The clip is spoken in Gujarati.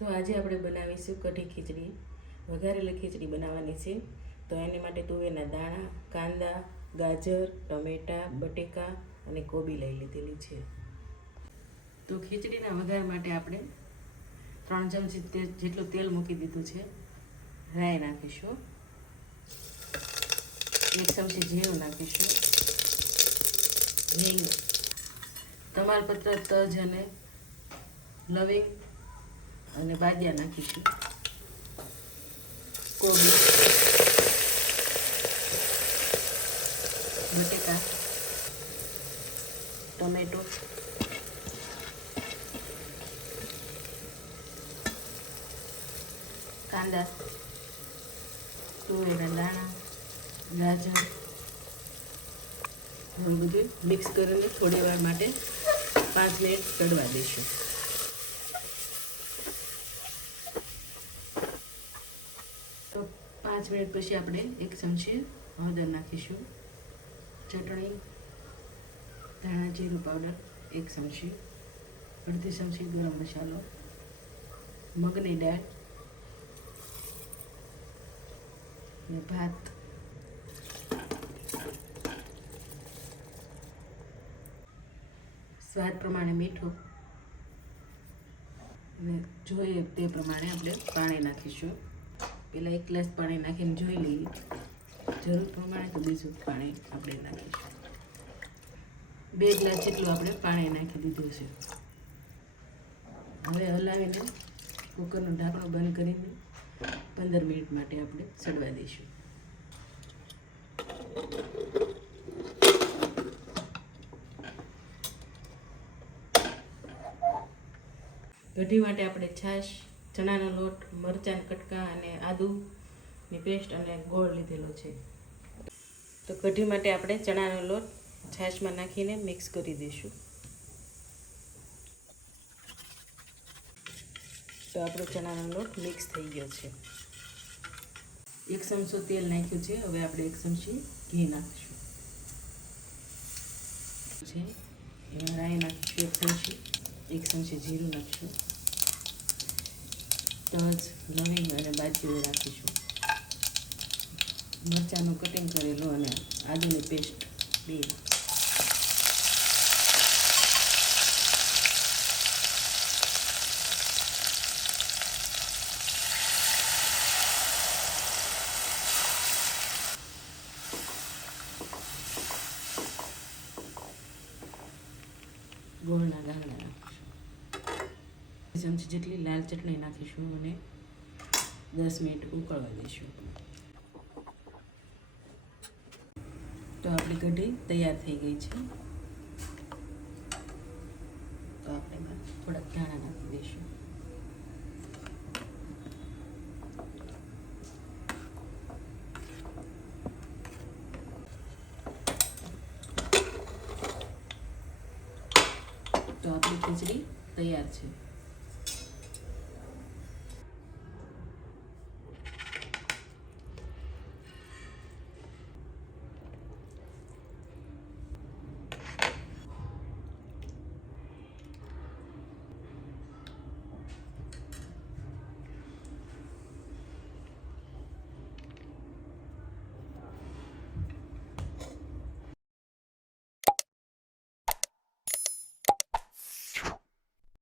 તો આજે આપણે બનાવીશું કઢી ખીચડી. વઘારેલી ખીચડી બનાવવાની છે. તો એની માટે તુવેરના દાણા, કાંદા, ગાજર, ટમેટા, બટેકા અને કોબી લઈ લીધેલી છે. તો ખીચડીના વઘાર માટે આપણે 3 ચમચી જેટલું તેલ મૂકી દીધું છે. રાઈ નાખીશું, 1 ચમચી જીરું નાખીશું, હિંગ, તમાલપત્ર, તજ અને લવિંગ અને બાદિયા નાખીશું, કોબી, બટેકા, ટમેટો, કાંદા, તુવેરના દાણા, ગાજર, બધું મિક્સ કરીને થોડી વાર માટે 5 મિનિટ ચડવા દઈશું. તો 5 મિનિટ પછી આપણે 1 ચમચી હળદર નાખીશું, ચટણી, ધાણા જીરું પાવડર 1 ચમચી, અડધી ચમચી ગરમ મસાલો, મગની દાળ ને ભાત, સ્વાદ પ્રમાણે મીઠું અને જોઈએ તે પ્રમાણે આપણે પાણી નાખીશું. પહેલાં 1 ગ્લાસ પાણી નાખીને જોઈ લઈએ, જરૂર પ્રમાણે તો બીજું પાણી આપણે નાખીશું. 2 ગ્લાસ જેટલું આપણે પાણી નાખી દીધું છે. હવે હલાવીને કુકરનું ઢાંકણું બંધ કરીને 15 મિનિટ માટે આપણે ચડવા દઈશું. કઢી માટે આપણે છાશ, ચણાનો લોટ, મરચાં કટકા અને આદુની પેસ્ટ અને ગોળ લીધેલો છે. તો કઢી માટે આપણે ચણાનો લોટ છાશમાં નાખીને મિક્સ કરી દઈશું. તો આપણો ચણાનો લોટ મિક્સ થઈ ગયો છે. 1 ચમચો તેલ નાખ્યું છે. હવે આપણે 1 ચમચી ઘી નાખીશું. એમાં રાઈ નાખીશું 1 ચમચી, 1 ચમચી જીરું નાખીશું, તજ, લવિંગ અને બાદીઓ નાખીશું, મરચાંનું કટિંગ કરેલું અને આદુની પેસ્ટ 2. ગોળના ગાંગડા નાખીશું, 2 ચમચી જેટલી લાલ ચટણી નાખીશું અને 10 મિનિટ ઉકળવા દઈશું. તો આપણી કઢી તૈયાર થઈ ગઈ છે. તો આપણે એમાં થોડાક ધાણા નાખી દઈશું. તો આપણી ખીચડી તૈયાર છે.